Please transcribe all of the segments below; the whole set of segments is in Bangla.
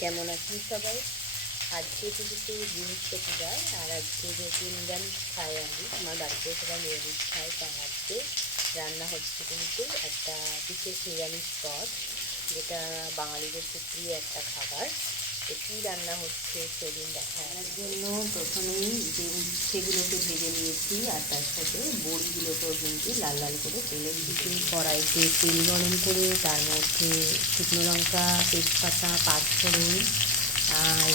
কেমন আছেন সবাই? আজকে যেহেতু বৃহস্পতিবার আর আজকে যেহেতু নিরামিষ খাই, আমি আমার বাড়িতে সবাই নিরামিষ খায়, তাই আজকে রান্না হচ্ছে কিন্তু একটা বিশেষ নিরামিষ পদ, যেটা বাঙালিদের খুব প্রিয় একটা খাবার। তো কী রান্না হচ্ছে সেদিন দেখার জন্য প্রথমেই যে উচ্ছেগুলোকে ভেজে নিয়েছি, আর তার সাথে বড়িগুলোকেও কিন্তু লাল লাল করে তেলে দিতে কড়াইতে তেল গরম করে তার মধ্যে শুকনো লঙ্কা, তেজপাতা, পাঁচফোড়ন,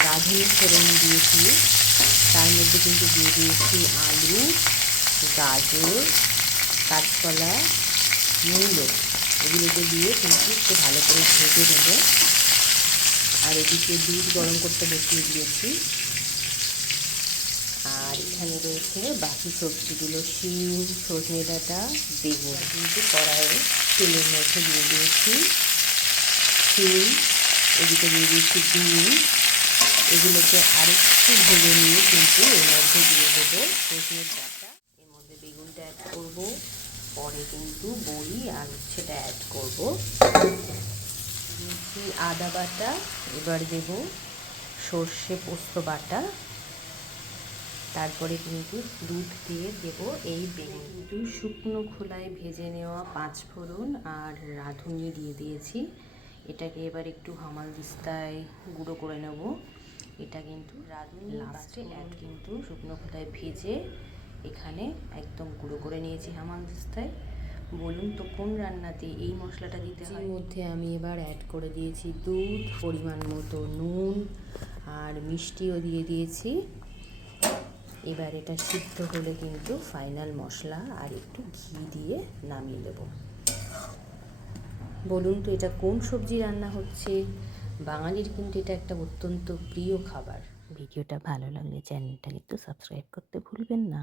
রাঁধুনি ফোড়ন দিয়েছি। তার মধ্যে কিন্তু দিয়ে দিয়েছি আলু, গাজর, কাঁচকলা, মূলো, এগুলোকে দিয়ে কিন্তু একটু ভালো করে ভেজে নেব। আর এদিকে দুধ গরম করতে বসিয়ে দিয়েছি। আর এখানে রয়েছে বাকি সবজিগুলো, শিম, সজনে ডাঁটা, বেগুন কিন্তু কড়াইয়ে তেলের মধ্যে দিয়ে দিয়েছি। শিম, এদিকে দিয়ে দিয়েছি ডিম, এগুলোকে আরেকটু ভেজে নিয়ে কিন্তু এর মধ্যে দিয়ে দেবো সজনের ডাঁটা, এর মধ্যে বেগুনটা অ্যাড করব, পরে কিন্তু বড়ি আর উচ্ছেটা অ্যাড করব। দিয়েছি আদা বাটা, এবার দেব সর্ষে পোস্ত বাটা, তারপরে কিন্তু দুধ দিয়ে দেব এই বেগুন। কিন্তু শুকনো খোলায় ভেজে নেওয়া পাঁচফোড়ন আর রাঁধুনি দিয়ে দিয়েছি। এটাকে এবার একটু হামালদিস্তায় গুঁড়ো করে নেব। এটা কিন্তু রাঁধুনি লাস্টে অ্যাড, কিন্তু শুকনো খোলায় ভেজে এখানে একদম গুঁড়ো করে নিয়েছি হামালদিস্তায়। বলুন তো কোন রান্নাতে এই মশলাটা দিতে হয়? এর মধ্যে আমি এবার অ্যাড করে দিয়েছি দুধ, পরিমাণ মতো নুন আর মিষ্টিও দিয়ে দিয়েছি। এবার এটা সিদ্ধ হলে কিন্তু ফাইনাল মশলা আর একটু ঘি দিয়ে নামিয়ে দেব। বলুন তো এটা কোন সবজি রান্না হচ্ছে? বাঙালির কিন্তু এটা একটা অত্যন্ত প্রিয় খাবার। ভিডিওটা ভালো লাগলে চ্যানেলটা কিন্তু সাবস্ক্রাইব করতে ভুলবেন না।